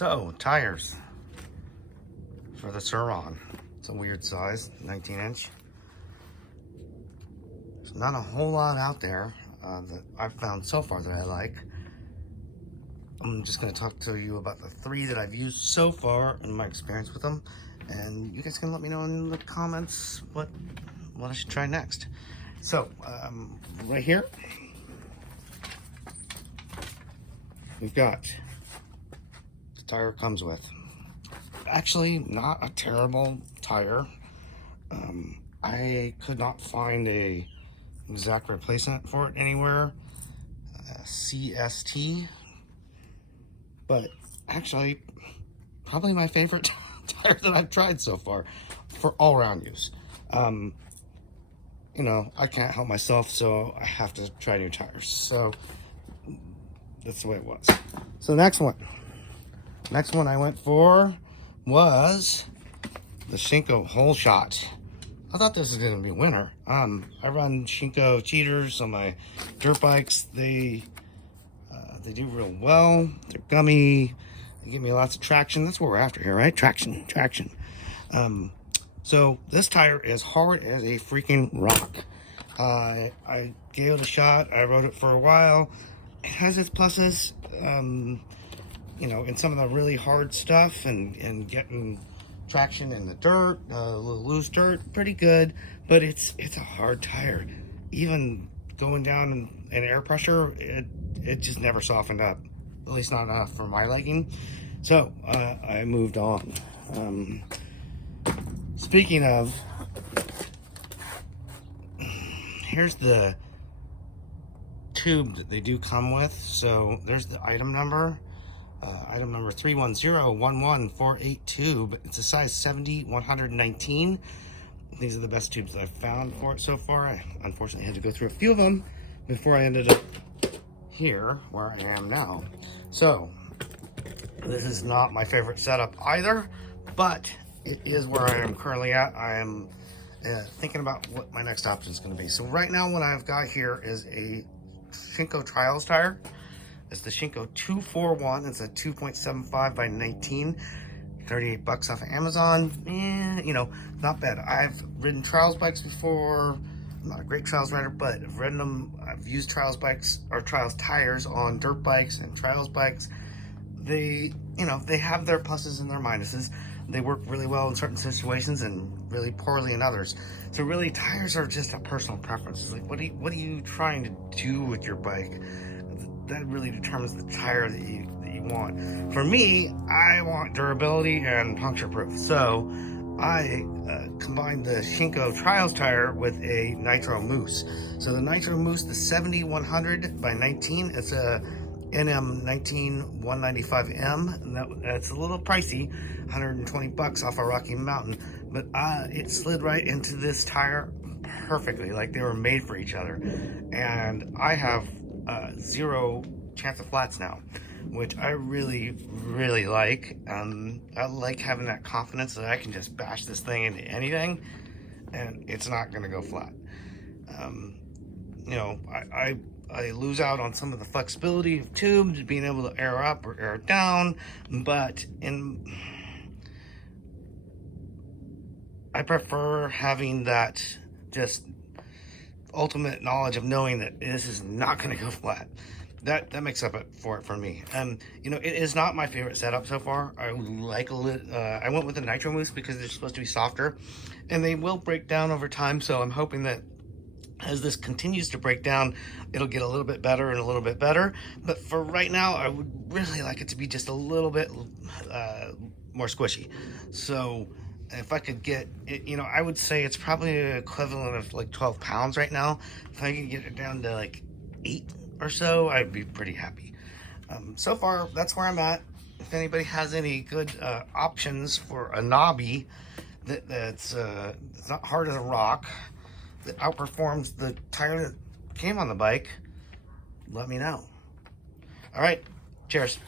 So, tires for the Sur-Ron. It's a weird size, 19-inch. There's not a whole lot out there that I've found so far that I like. I'm just going to talk to you about the 3 that I've used so far and my experience with them. And you guys can let me know in the comments what I should try next. So, right here, we've got the tire it comes with. Actually, not a terrible tire. I could not find a exact replacement for it anywhere. CST, but actually, probably my favorite tire that I've tried so far for all-around use. You know, I can't help myself, so I have to try new tires. So that's the way it was. So next one I went for was the Shinko Hole Shot. I thought this was going to be a winner. I run Shinko cheaters on my dirt bikes. They do real well. They're gummy. They give me lots of traction. That's what we're after here, right? Traction. So this tire is hard as a freaking rock. I gave it a shot. I rode it for a while. It has its pluses. You know, in some of the really hard stuff and getting traction in the dirt, a little loose dirt, pretty good, but it's a hard tire. Even going down in air pressure, it just never softened up, at least not enough for my liking. So I moved on. Speaking of, here's the tube that they do come with. So there's the item number. Item number 3101148 tube. It's a size 70 119. These are the best tubes that I've found for it so far. I unfortunately had to go through a few of them before I ended up here where I am now. So this is not my favorite setup either, but it is where I am currently at. I am thinking about what my next option is going to be. So right now what I've got here is a Shinko Trials tire. It's the Shinko 241. It's a 2.75 by 19. 38 bucks off of Amazon. You know, not bad. I've ridden trials bikes before. I'm not a great trials rider, but I've ridden them. I've used trials bikes or trials tires on dirt bikes and trials bikes. They, you know, they have their pluses and their minuses. They work really well in certain situations and really poorly in others. So really, tires are just a personal preference. It's like, what are you trying to do with your bike? That really determines the tire that you want. For me, I want durability and puncture proof. So I combined the Shinko Trials tire with a Nitro Mousse. So the Nitro Mousse, the 70-100 by 19, it's a NM 19195M, and that's a little pricey, 120 bucks off of Rocky Mountain, but it slid right into this tire perfectly, like they were made for each other. And I have 0 chance of flats now, which I really like. I like having that confidence that I can just bash this thing into anything and it's not gonna go flat. You know, I lose out on some of the flexibility of tubes, being able to air up or air down, but I prefer having that just ultimate knowledge of knowing that this is not going to go flat. That makes up for it for me. You know, it is not my favorite setup so far. I like I went with the Nitro Mousse because they're supposed to be softer, and they will break down over time. So I'm hoping that as this continues to break down, it'll get a little bit better and a little bit better. But for right now, I would really like it to be just a little bit more squishy. So if I could get it, you know, I would say it's probably the equivalent of like 12 pounds right now. If I could get it down to like 8 or so, I'd be pretty happy. So far, that's where I'm at. If anybody has any good options for a knobby that's not hard as a rock, that outperforms the tire that came on the bike, let me know. All right, cheers.